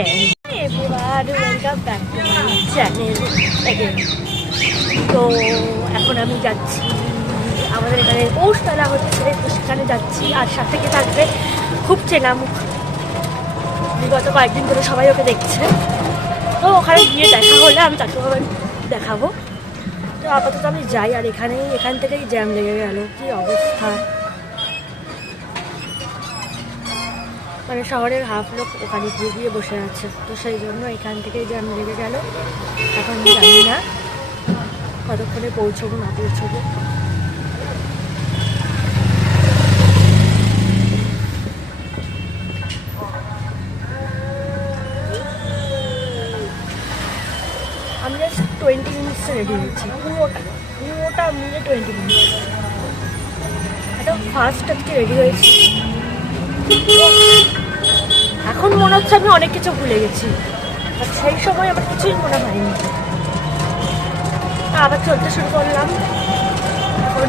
Gang. Everyone, welcome back to my channel again. তো এখন আমি যাচ্ছি, আমাদের এখানে পৌষ মেলা হচ্ছে, তো সেখানে যাচ্ছি। আর সাথে কে থাকবে, খুব চেনা মুখ, বিগত কয়েকদিন ধরে সবাই ওকে দেখছে। তো ওখানে গিয়ে দেখা হলে আমি তাকে আবার দেখাবো। তো আপাতত আমি যাই। আর এখান থেকেই জ্যাম লেগে গেল, কি অবস্থা! মানে শহরের হাফ লোক ওখানে গিয়ে বসে আছে, তো সেই জন্য এখান থেকেই জ্যাম লেগে গেল। এখন জানি না কতক্ষণে পৌঁছবো না পৌঁছবো। আমি জাস্ট 20 মিনিটসে রেডি হয়েছি, পুরোটা মিলে 20 মিনিটস। এটা ফার্স্ট আজকে রেডি হয়েছি। এখন মনে হচ্ছে আমি অনেক কিছু ভুলে গেছি, আর সেই সময় আমার কিছুই মনে হয়নি। আবার চলতে শুরু করলাম, এখন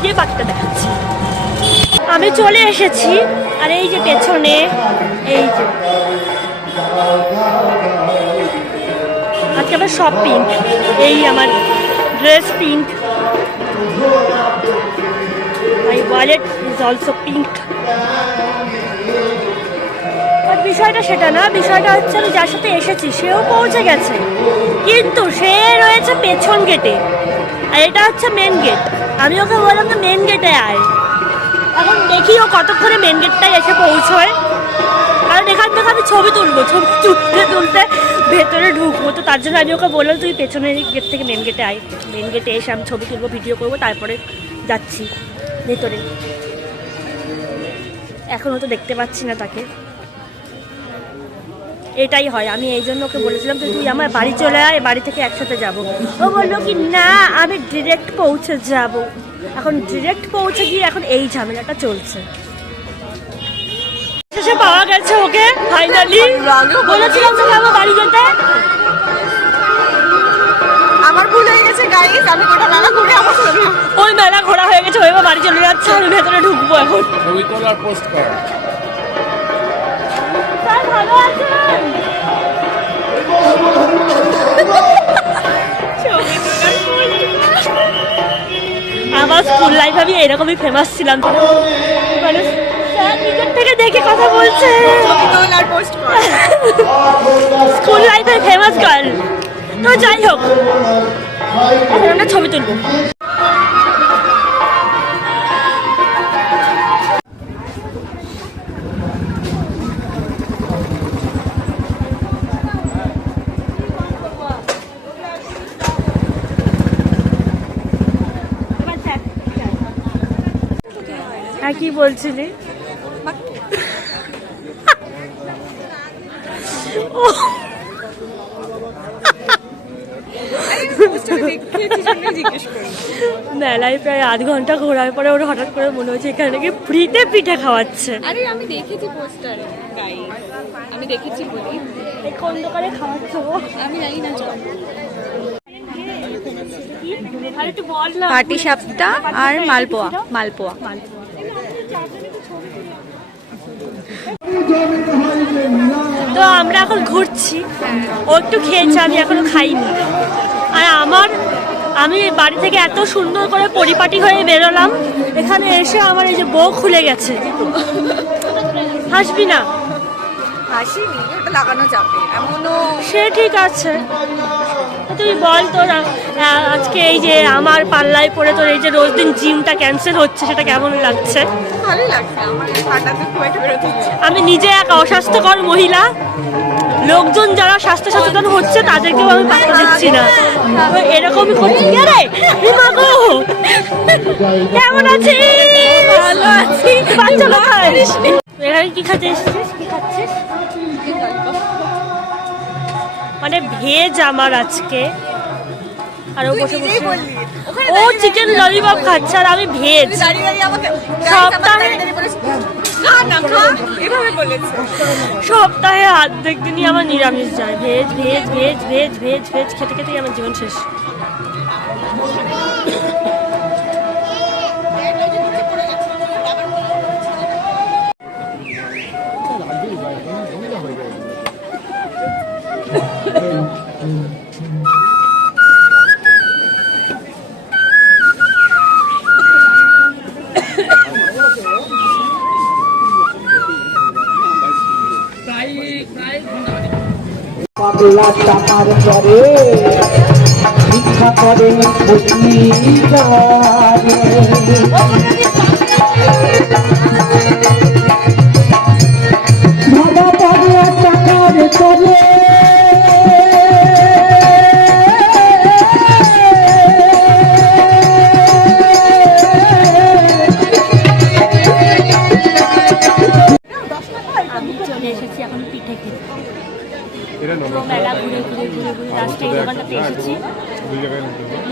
গিয়ে বাকিটা দেখাচ্ছি। আমি চলে এসেছি, আর এই যে পেছনে, এই যে আজকে আমার সব পিঙ্ক। এই আমার dress pink, my wallet is also pink. আর বিষয়টা সেটা না, বিষয়টা হচ্ছে আমি যার সাথে এসেছি সেও পৌঁছে গেছে, কিন্তু সে রয়েছে পেছন গেটে, আর এটা হচ্ছে মেন গেট। আমি ওকে বললাম তো মেন গেটে আয়। এখন দেখি ও কতক্ষণে মেন গেটটাই এসে পৌঁছয়, কারণ এখান থেকে আমি ছবি তুলবো, ছবি তুলতে ভেতরে ঢুকবো। তো তার জন্য আমি ওকে বললাম তুই পেছনের গেট থেকে মেন গেটে আয়। মেন গেটে এসে আমি ছবি তুলবো, ভিডিও করবো, তারপরে যাচ্ছি ভেতরে। এখনও তো দেখতে পাচ্ছি না তাকে। এটাই হয়, আমি এই জন্য ওকে বলেছিলাম তুই আমার বাড়ি চলে আয়, বাড়ি থেকে একসাথে যাব। ও বললো কি না আমি ডিরেক্ট পৌঁছে যাব। এখন ডিরেক্ট পৌঁছে গিয়ে এখন এই ঝামেলাটা চলছে। শেষে পাওয়া গেছে ওকে ফাইনালি। বলেছিলাম তোকে আমার বাড়ি যেতে, আমার ভুল হয়ে গেছে গাইস। আমি গোটা মেলা ঘুরে আমার ওই মেলা ঘোরা হয়ে গেছে, ওই বাড়ি চলে যাচ্ছে, আমি ভেতরে ঢুকবো এখন। ছবি তোলার পোস্ট কর। স্যার ভালো আছেন? আমার স্কুল লাইফে আমি এরকমই ফেমাস ছিলাম, মানে স্যার নিজের থেকে দেখে কথা বলছে। ছবি তোলার পোস্ট কর। স্কুল লাইফে ফেমাস গার্ল। তো যাই হোক, এখন আমরা ছবি তুলবো। হ্যাঁ, কি বলছিলি? মেলায় প্রায় আধ ঘন্টা ঘোরার পরে ওর হঠাৎ করে মনে হচ্ছে এখানে নাকি ফ্রিতে পিঠে খাওয়াচ্ছে। আরে আমি দেখেছি পোস্টারে গাইস, আমি দেখেছি বলি। এই কোন দোকানে খাওয়াচ্ছে ও? আমি জানি না। আর একটু বল না। পাটি সাপটা আর মালপোয়া। মালপোয়া তো আমরা এখন ঘুরছি, ও একটু খেয়েছে, আমি এখনো খাইনি। আর আমি বাড়ি থেকে এত সুন্দর করে পরিপাটি হয়ে বেরোলাম, এখানে এসে আমার এই যে বউ খুলে গেছে। হাসবি না। হাসিনি, ওটা লাগানো যাবে এমনও। সে ঠিক আছে, তুই বল তোর আজকে এই যে আমার পাল্লায় পড়ে তোর এই যে রোজ দিন জিমটা ক্যান্সেল হচ্ছে, সেটা কেমন লাগছে? ভালোই লাগছে আমার, হাঁটাতে খুব একটা বেরোতে ইচ্ছে। আমি নিজে এক অস্বাস্থ্যকর মহিলা, লোকজন যারা স্বাস্থ্য সচেতন হচ্ছে তাদেরকেও আমি পাত্তা দিচ্ছি না। তো এরকমই করছি। কে রে? হিমাগো, কেমন আছিস? ভালো আছি। বাচ্চা কোথায়? এখানে কি খেতে এসেছিস? কি খাচ্ছিস? মানে ভেজ আমার আজকে। আর ও বসে বসে ও চিকেন ললিপপ খাচ্ছে, আর আমি ভেজ। সপ্তাহে অর্ধেক দিনই আমার নিরামিষ যায়। Veg veg veg veg veg veg খেতে খেতেই আমার জীবন শেষ। পাগলা চামার পরে ভিক্ষা করে ভাবা পাগলা চামার পরে আমি চলে এসেছি এখন পিঠে খেতে। পুরো মেলা ঘুরে ঘুরে ঘুরে ঘুরে লাস্টে এই দোকানটাতে এসেছি।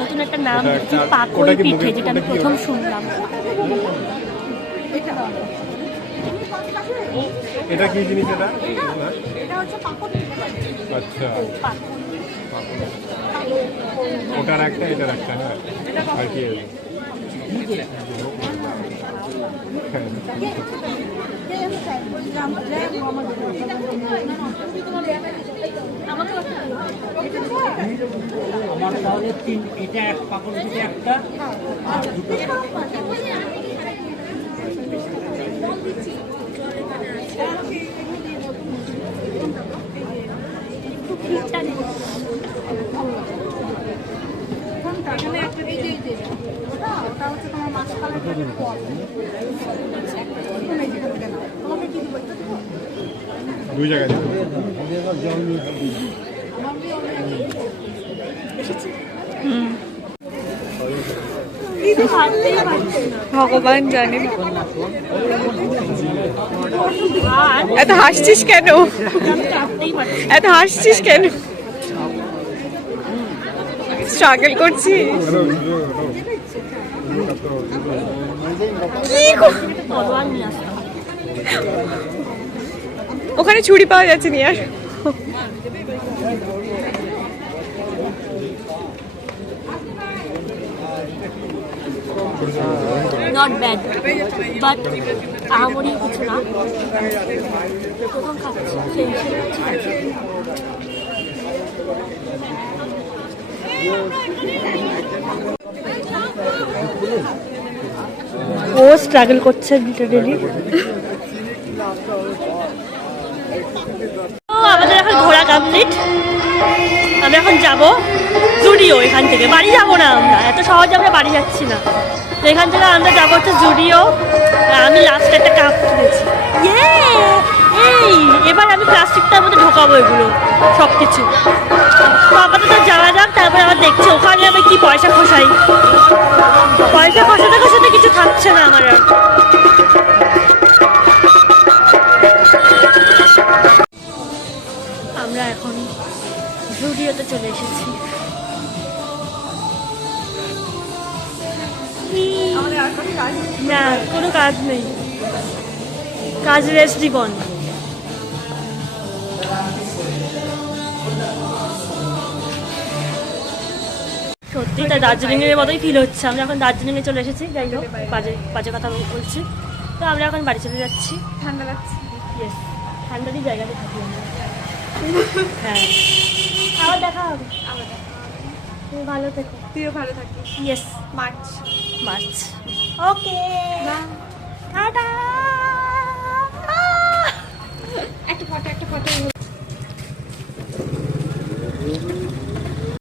নতুন একটা নাম দেখছি পাকোই পিঠে, যেটা আমি প্রথম শুনলাম। এটা কি জিনিস এটা? এটা হচ্ছে পাকোই পিঠে। আচ্ছা, পাকোই। ওটার একটা এটার একটা, হ্যাঁ। আর কি হলো? আমার তাহলে এটা এক পাগল থেকে একটা দুই জায়গায় ভগবান জানে। এত হাসছিস কেন? এত হাসছিস কেন? স্ট্রাগল করছি। ওখানে ছুরি পাওয়া যাচ্ছে, নিয়ে আস। নট ব্যাড, বাট আহামরি কিছু না। প্রথম খাচ্ছি সেই হিসেবে ঠিক আছে। ও স্ট্রাগল করছে লিটারেলি। আমাদের এখন ঘোরা কমপ্লিট। আমরা এখন যাব জুডিও। এখান থেকে বাড়ি যাবো না, আমরা এত সহজে আমরা বাড়ি যাচ্ছি না। তো এখান থেকে আমরা যাবো হচ্ছে জুডিও। আমি লাস্ট একটা কাপ কিনেছি। এই এবার আমি প্লাস্টিকটার মধ্যে ঢোকাবো এগুলো সব কিছু। তো আপাতত যাওয়া যাক, তারপরে আবার দেখছি ওখানে আমি কি পয়সা খসাই। পয়সা খসাতে খসাতে কিছু থাকছে না আমার আর। আমরা এখন জুডিওতে চলে এসেছি। না, কোনো কাজ নেই, কাজ রেস্ট জীবন। সত্যি তাই দার্জিলিংয়ের মতোই ফিল হচ্ছে। আমরা এখন দার্জিলিংয়ে চলে এসেছি। যাই হোক, বাজে বাজে কথা বলছি। তো আমরা এখন বাড়ি চলে যাচ্ছি। ঠান্ডা লাগছে। ইয়েস, ঠান্ডারই জায়গাতে থাকি আমরা। হ্যাঁ, আবার দেখা হবে। তুমি ভালো থেকো। তুইও ভালো থাকিস। Yes, March. মার্চ। ওকে, টাটা।